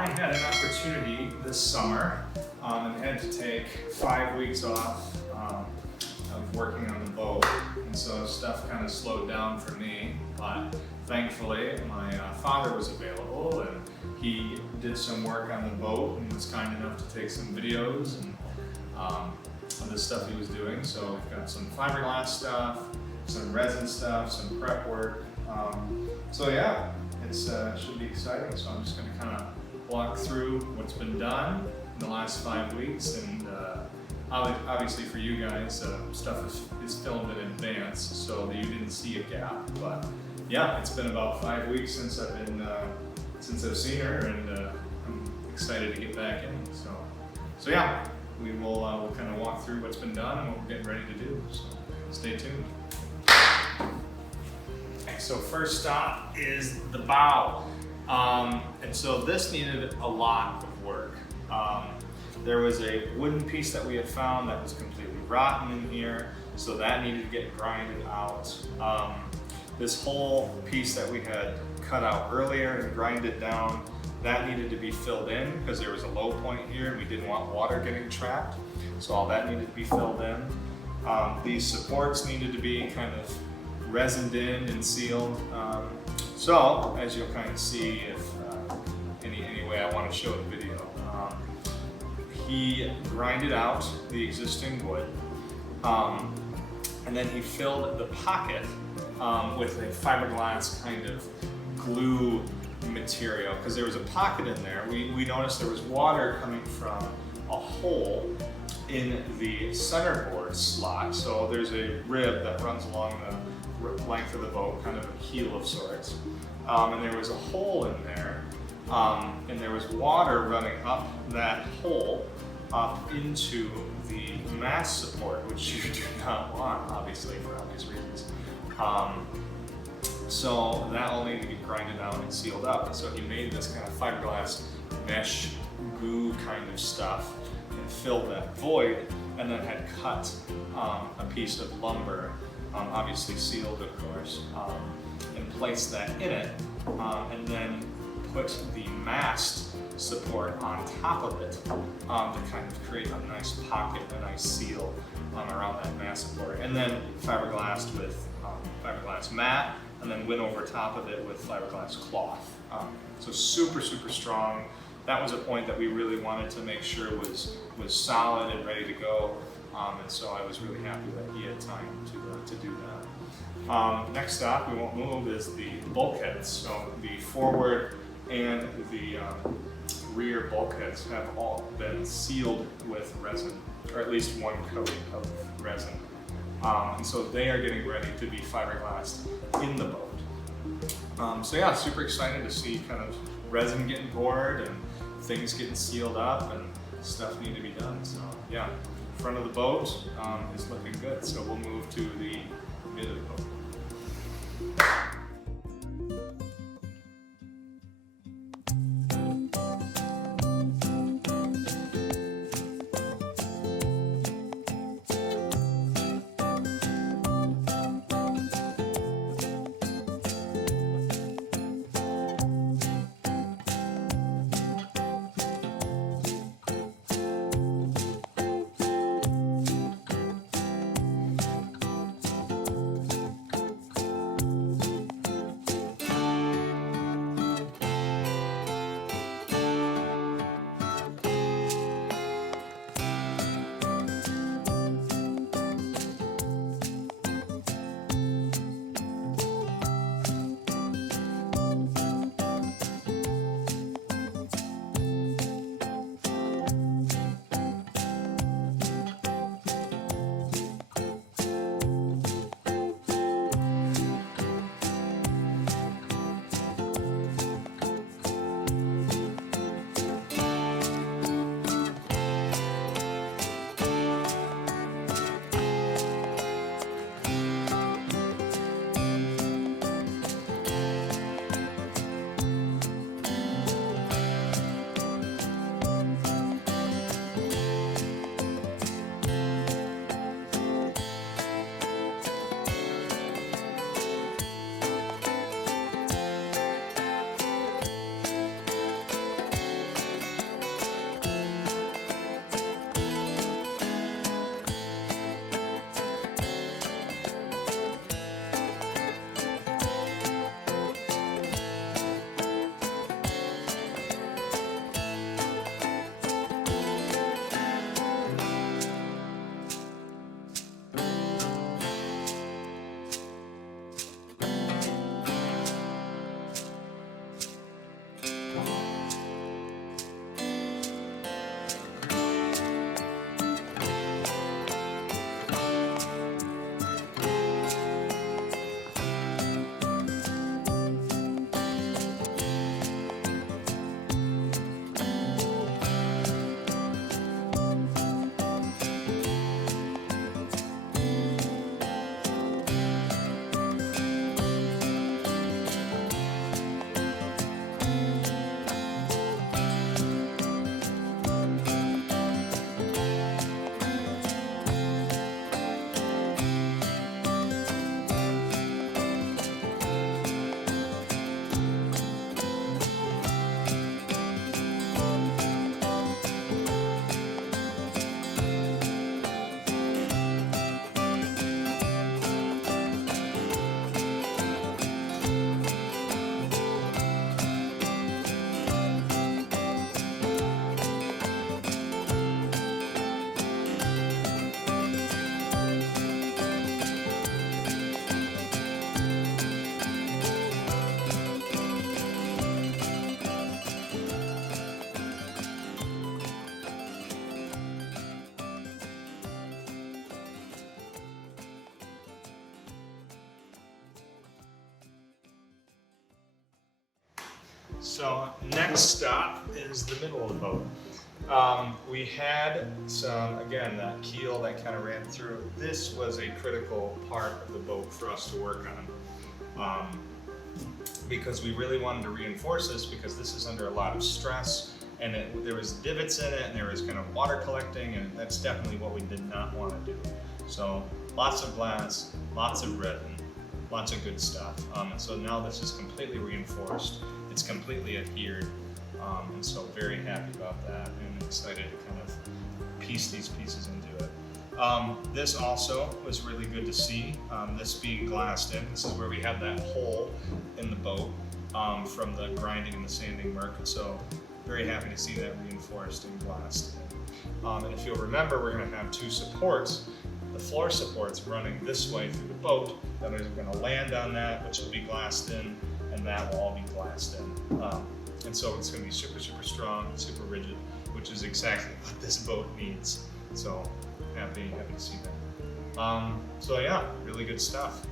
I had an opportunity this summer and had to take 5 weeks off of working on the boat, and so stuff kind of slowed down for me, but thankfully my father was available and he did some work on the boat and was kind enough to take some videos and of the stuff he was doing. So we've got some fiberglass stuff, some resin stuff, some prep work. So yeah, it should be exciting. So I'm just going to kind of walk through what's been done in the last 5 weeks, and obviously for you guys, stuff is filmed in advance so that you didn't see a gap. But yeah, it's been about 5 weeks since I've seen her, and I'm excited to get back in. So yeah, we'll kind of walk through what's been done and what we're getting ready to do. So stay tuned. Okay, so first stop is the bow. And so this needed a lot of work. There was a wooden piece that we had found that was completely rotten in here, so that needed to get grinded out. This whole piece that we had cut out earlier and grinded down, that needed to be filled in because there was a low point here and we didn't want water getting trapped. So all that needed to be filled in. These supports needed to be kind of resined in and sealed. So as you'll kind of see, if any way I want to show the video, he grinded out the existing wood, and then he filled the pocket with a fiberglass kind of glue material, because there was a pocket in there. We noticed there was water coming from a hole in the centerboard slot. So there's a rib that runs along the length of the boat, kind of a keel of sorts, and there was a hole in there, and there was water running up that hole up into the mast support, which you do not want, obviously, for obvious reasons. So that all needed to be grinded down and sealed up. And so he made this kind of fiberglass mesh goo kind of stuff and filled that void, and then had cut a piece of lumber, obviously sealed of course, and placed that in it, and then put the mast support on top of it to kind of create a nice pocket, a nice seal around that mast support, and then fiberglassed with fiberglass mat, and then went over top of it with fiberglass cloth. So super, super strong. That was a point that we really wanted to make sure was solid and ready to go, and so I was really happy that he had time to do that. Next stop, we won't move, is the bulkheads. So the forward and the rear bulkheads have all been sealed with resin, or at least one coat of resin. And so they are getting ready to be fiberglassed in the boat. So yeah, super excited to see kind of resin getting poured and things getting sealed up and stuff need to be done. So yeah, front of the boat is looking good. So we'll move to the mid of the boat. So next stop is the middle of the boat. We had some, again, that keel that kind of ran through. This was a critical part of the boat for us to work on because we really wanted to reinforce this because this is under a lot of stress and there was divots in it and there was kind of water collecting, and that's definitely what we did not want to do. So lots of glass, lots of resin, lots of good stuff. And so now this is completely reinforced. It's completely adhered. And so very happy about that and excited to kind of piece these pieces into it. This also was really good to see, this being glassed in. This is where we had that hole in the boat from the grinding and the sanding work. So very happy to see that reinforced and glassed in. And if you'll remember, we're going to have two supports, the floor supports running this way through the boat. That is going to land on that, which will be glassed in, and that will all be glassed in. And so it's going to be super, super strong, super rigid, which is exactly what this boat needs. So happy to see that. So yeah, really good stuff.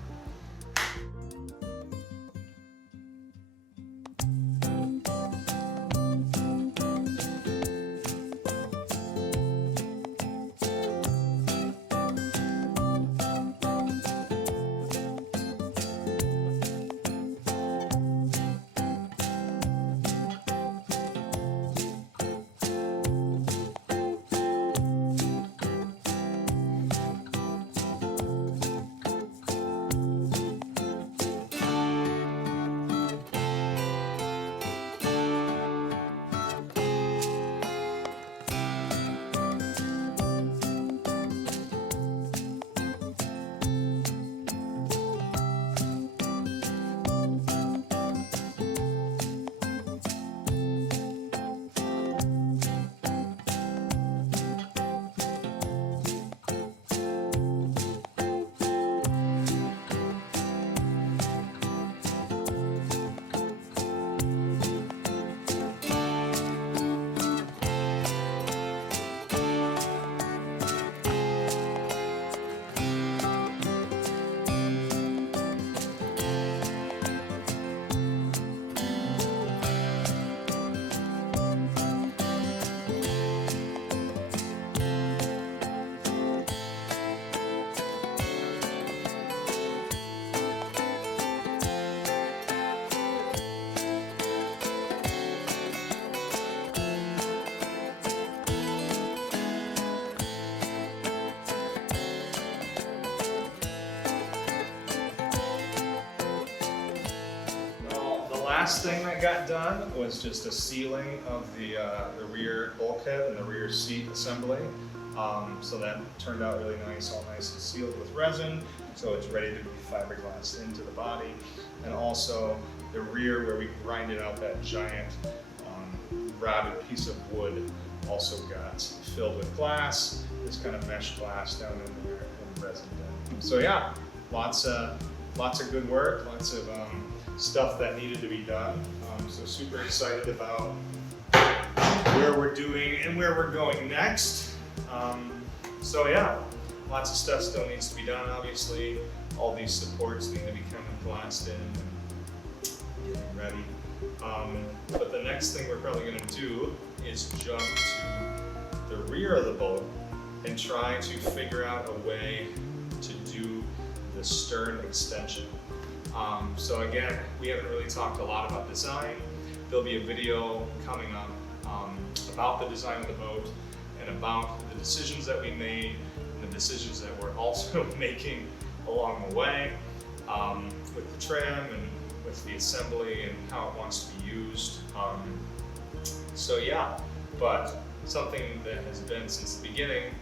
Last thing that got done was just a sealing of the rear bulkhead and the rear seat assembly. So that turned out really nice, all nicely sealed with resin. So it's ready to be fiberglassed into the body. And also the rear where we grinded out that giant rotted piece of wood also got filled with glass, this kind of mesh glass down in there and resin down. So yeah, lots of good work, lots of stuff that needed to be done. So super excited about where we're doing and where we're going next. So yeah, lots of stuff still needs to be done, obviously. All these supports need to be kind of glassed in and getting ready. But the next thing we're probably going to do is jump to the rear of the boat and try to figure out a way to do the stern extension. So again, we haven't really talked a lot about design. There'll be a video coming up about the design of the boat and about the decisions that we made and the decisions that we're also making along the way with the trim and with the assembly and how it wants to be used. So yeah, but something that has been since the beginning,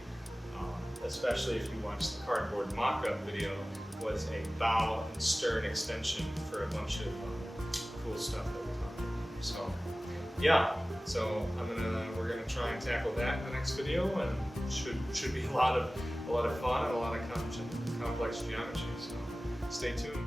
especially if you watch the cardboard mock-up video, was a bow and stern extension for a bunch of cool stuff that we talked about. So yeah, so we're gonna try and tackle that in the next video, and should be a lot of fun and a lot of complex geometry. So stay tuned.